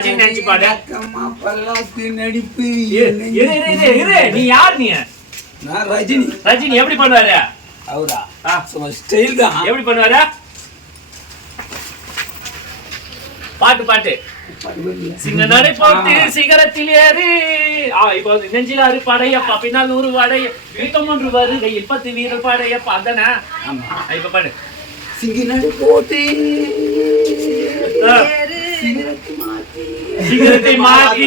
நினைச்சு பாடு அக்கம்மா பல்லாக்கு நடிப்பு. இரு, இரு, இரு, இரு, இரு. நீ யார் நீ? நான் ரஜினி. ரஜினி எப்படி பண்ணுவாரு? அவரா? ஆ, சும்மா ஸ்டைல் தான். எப்படி பண்ணுவாரு? பாட்டு பாட்டு. சிங்க நடை போட்டு சிகரத்தில் ஏறு. இப்ப நெஞ்சில் படையப்பா பின்னால் நூறு வடைய. வீட்டம் ஒன்று வருகையில் பத்து வீரர் படையப்பா அதானே? இப்ப பாடு. சிங்கி நடு போட்டு சிகரத்தை மாத்தி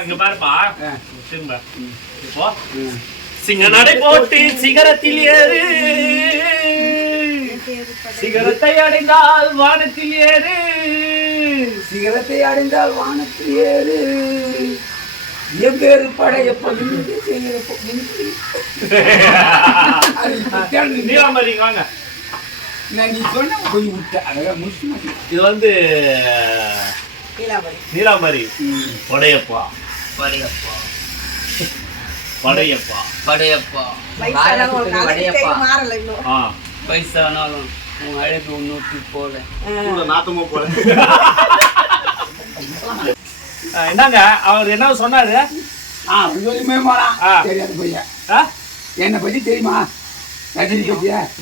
இங்க பாருப்பா. திரும்ப. இப்போ சிங்க நடை போட்டு சிகரத்தில் ஏறு. சிகரத்தை அடைந்தால் வானத்தில் ஏறு. சிகரத்தை அடைந்தால் வானத்தில் ஏறு. பேரு படையப்ப நின்று செய்யறப்ப நின்று. நீலாம்பரி வாங்க. நான் நீ சொன்ன விட்ட முடிச்சு இது வந்து நீலாம்பரி. ம். படையப்பா. படையப்பா. படையப்பா. படையப்பா. படையப்பா. வயசானாலும் உன் அழகு ஒன்று போல. ஆ, என்னங்க? அவர் என்ன சொன்னாரு? ஆ உங்களுமே போலாம். ஆ. தெரியாது பையன். ஆ? என்னை பத்தி தெரியுமா? ரஜினி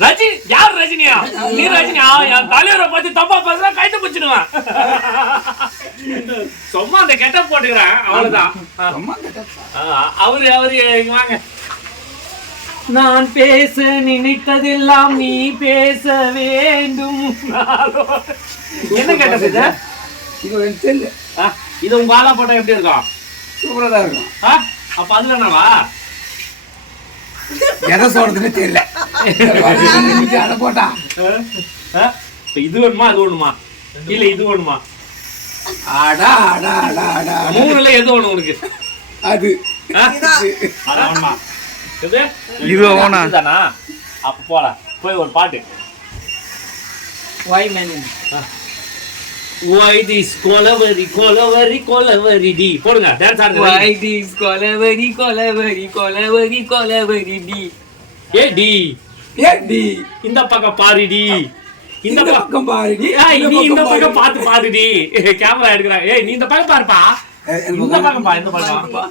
ரஜினி யார் ரஜினியா? நீ ரஜினியா? என் தலைவரை பத்தி தப்பா பேசுறா கைத்து பிடிச்சிடுவேன். சும்மா அந்த கெட்ட போட்டுக்கிறேன். அவ்வளவுதான். அவரு அவரு வாங்க. நான் பேச நினைத்ததெல்லாம் நீ பேச வேண்டும். என்ன கேட்டது இது? இது எனக்கு தெரியல. ஆ, இது உங்க ஆளா போட்டா எப்படி இருக்கும்? சூப்பரா தான் இருக்கும்? அப்ப அதுல என்னவா எதை சொல்றதுன்னு தெரியல. அதை? இப்ப இது வேணுமா அது வேணுமா? இல்ல இது வேணுமா? அடா அடா அடா அடா அடா. மூணுல எது வேணும் உனக்கு? அது. இது வேணா? அப்ப போலாம். போய் ஒரு பாட்டு. வாய் மேனு Why this கொலவரி கொலவரி கொலவரி டி போடுங்க டான்ஸ் ஆடுங்க வாய் தீஸ் கொலவரி கொலவரி கொலவரி கொலவரி டி ஏ டி ஏடி இந்த பக்கம் பாரு டி இந்த பக்கம் பாருடி ஏய், நீ இந்த பக்கம் பாரு. பார்த்து பாருடி கேமரா எடுக்கிறாங்க. ஏய் நீ இந்த பக்கம் பாருப்பா. இந்த பக்கம் பா இந்த பக்கம்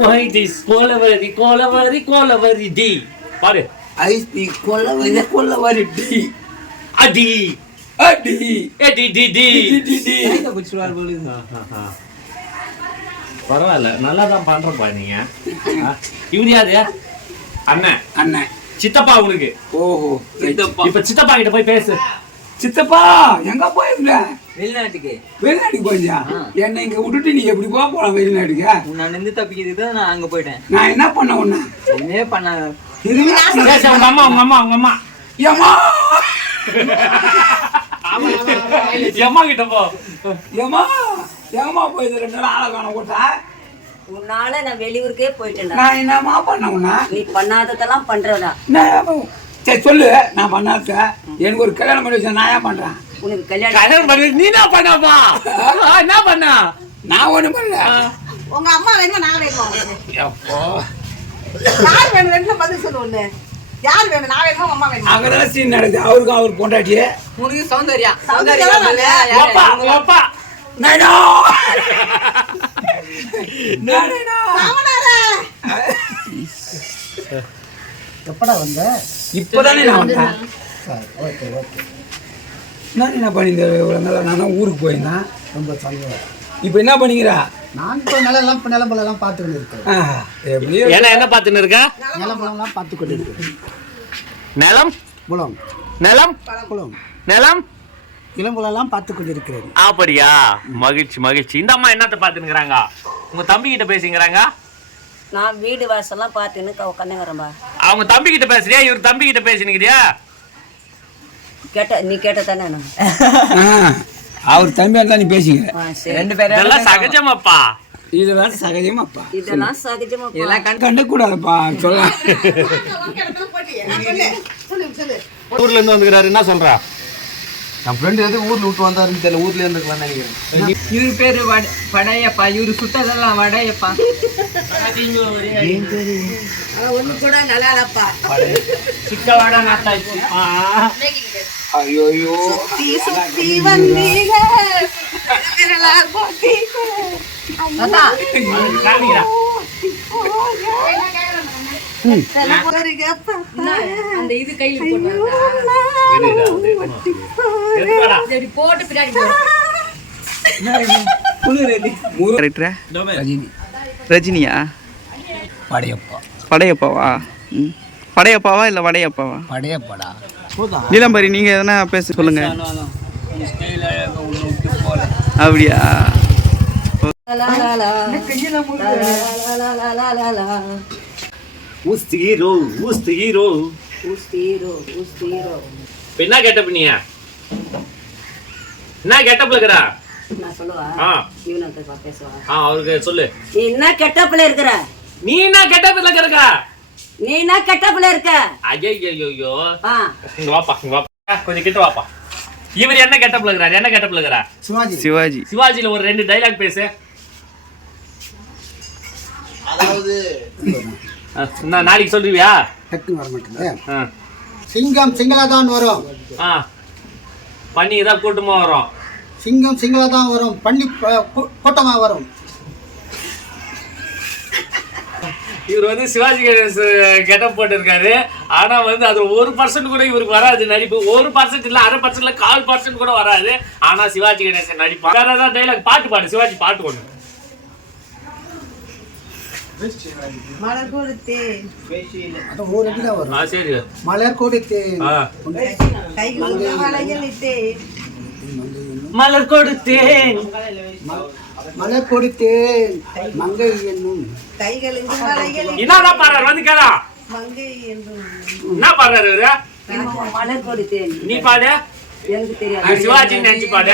Why this கொலவரி கொலவரி கொலவரி டி பாரு. ஐஸ் பி கொல்ல வரி கொல்ல வரி டி அடி அடி ஏ டி டி டி டி டி டி பிடிச்சிருவார் போல பரவாயில்ல நல்லா தான் பண்றப்பா நீங்க. இவரு யாரு? அண்ணன் அண்ணன் சித்தப்பா உனக்கு. ஓஹோ சித்தப்பா. இப்ப சித்தப்பா கிட்ட போய் பேசு. சித்தப்பா எங்க போயிருந்த? வெளிநாட்டுக்கு. வெளிநாட்டுக்கு போயிருந்தியா? என்னை இங்க விட்டுட்டு நீ எப்படி போக போலாம் வெளிநாட்டுக்கு? உன்னை நின்று தப்பிக்கிறது தான் நான் அங்க போயிட்டேன். நான் என்ன பண்ண உன்ன? எதுவுமே பண்ண எதுவுமே பண்ணல. பேசு உங்க அம்மா உங்க அம்மா உங்க அம்மா. ஏம்மா அம்மா கிட்ட போ. ஏம்மா ஏம்மா போயிது ரெண்டு நாள் ஆளை காண போட்டா உன்னால நான் வெளியூருக்கே போயிட்டேன்டா. நான் என்னம்மா பண்ண உன்ன? நீ பண்ணாததெல்லாம் பண்றடா. நான் சரி சொல்லு நான் பண்ணாத எனக்கு ஒரு கல்யாணம் பண்ணி வச்சேன் நான் ஏன் பண்றேன்? உனக்கு கல்யாணம் கல்யாணம் பண்ணி நீ என்ன பண்ணப்பா? என்ன பண்ண? நான் ஒண்ணும் பண்ணல. உங்க அம்மா வேணுமா நான் வேணுமா? யார் வேணும் ரெண்டுல பதில் சொல்லு ஒண்ணு யார் வேணும்? நான் வேணுமா அம்மா வேணுமா? அங்கதான் சீன் நடக்குது. அவருக்கும் அவர் பொண்டாட்டியே. உனக்கு சௌந்தர்யா. சௌந்தர்யா. அப்பா அப்பா நானா! நானா! மாமனாரே. இப்பதானே நான் வந்தேன். நான் என்ன பண்ணியிருந்தேன்? நான் ஊருக்கு போயிருந்தேன். ரொம்ப சந்தோஷம். இப்போ என்ன பண்ணிக்கிறா? நான் இப்போ நிலம் இப்போ நிலம்பலெல்லாம் பார்த்து கொண்டு இருக்கிறேன் ஆ, எப்படியோ என்ன பார்த்துன்னு இருக்க? நிலம்பலம்லாம் பார்த்து கொண்டு இருக்கிறேன் நிலம்? புலம். நிலம்? புலம். நிலம்? இளம்பலெல்லாம் பார்த்து கொண்டு இருக்கிறேன். அப்படியா? மகிழ்ச்சி மகிழ்ச்சி. இந்த அம்மா என்னத்த பார்த்துனுக்குறாங்க உங்க தம்பி கிட்ட பேசிக்கிறாங்க நான் வீடு வாசல்லாம் பார்த்துன்னு உட்காந்துங்கிறேன்பா அவங்க தம்பி கிட்ட பேசுறியா? இவர் தம்பி கிட்ட பேசினுக்கிறியா கேட்ட நீ கேட்ட தானே அவர் தம்பியாக தான் நீ சரி. ரெண்டு பேரும் இதெல்லாம் சகஜமாப்பா. இதெல்லாம் சகஜமாப்பா. இதெல்லாம் சகஜமா இதெல்லாம் கண்டு கண்டுக்கூடாதுப்பா சொல்ல. ஊர்ல இருந்து வந்துக்கிறாரு என்ன சொல்றா? என் ஃப்ரெண்டு எது ஊரில் விட்டு வந்தாருன்னு தெரியல ஊர்ல இருந்துக்கலாம்னு நினைக்கிறேன். இவரு பேரு வட- படையப்பா இவரு சுட்டதெல்லாம் வடையப்பா. ஒண்ணு கூட நல்லா இல்லப்பா சிக்கவாடா நாத்தாச்சு. ஐயோ சுத்தி சுத்தி வந்தீங்க திருவிழா போட்டீங்க. அந்த இது கையில்? போட்டு பின்னாடி ரஜினியா படையப்பா படையப்பாவா ம் படையப்பாவா இல்லை வடையப்பாவா படையப்பாடா நீலாம்பரி நீங்க எதனா பேச சொல்லுங்க. அப்படியா? ஊஸ்து ஹீரோ ஊஸ்து ஹீரோ இப்ப என்ன கெட்டப் நீ? என்ன கெட்டப்ல ஆ. அவருக்கு சொல்லு. நீ என்ன கெட்டப்புல இருக்கிற? நீ என்ன கெட்டப்ல இருக்கா? நீ என்ன கெட்டப்புல இருக்க. ஐயோ வாப்பா வாப்பா. கொஞ்சம் கிட்ட வாப்பா. இவர் என்ன கெட்டப்ல இருக்கிறார்? என்ன கெட்டப்ல இருக்கிறா? சிவாஜி. சிவாஜில ஒரு ரெண்டு டைலாக் பேசு. அதாவது நாளைக்கு சொல்லுவியா டக்குன்னு வர மாட்டேங்குது. ஆ. சிங்கம் சிங்களா தான் வரும். ஆ. பண்ணி தான் கூட்டமா வரும். சிங்கம் சிங்களா தான் வரும். பள்ளி கூட்டமா வரும். இவர் வந்து சிவாஜி கணேஷ் கெட்டப் போட்டிருக்காரு. ஆனா வந்து அது ஒரு பர்சன்ட் கூட இவருக்கு வராது. நடிப்பு ஒரு பர்சன்ட் இல்ல அரை பர்சன்ட்ல கால் பர்சன்ட் கூட வராது. ஆனா சிவாஜி கணேசன் நடிப்பான் வேற ஏதாவது டைலாக் பாட்டு பாடு சிவாஜி பாட்டு ஒண்ணு. மலர் சரி. மலர் கொடுத்தேன் மலர் கொடுத்தேன். மலர் கொடுத்தேன். மங்கை என்னும். என்னடா பாடுறாரு வந்து கேளா. மங்கை என்றும் என்ன பாடுறாரு இவரு? மலர் கொடுத்தேன். நீ பாடு. எனக்கு தெரியாது. சிவாஜி நினைச்சு பாடு.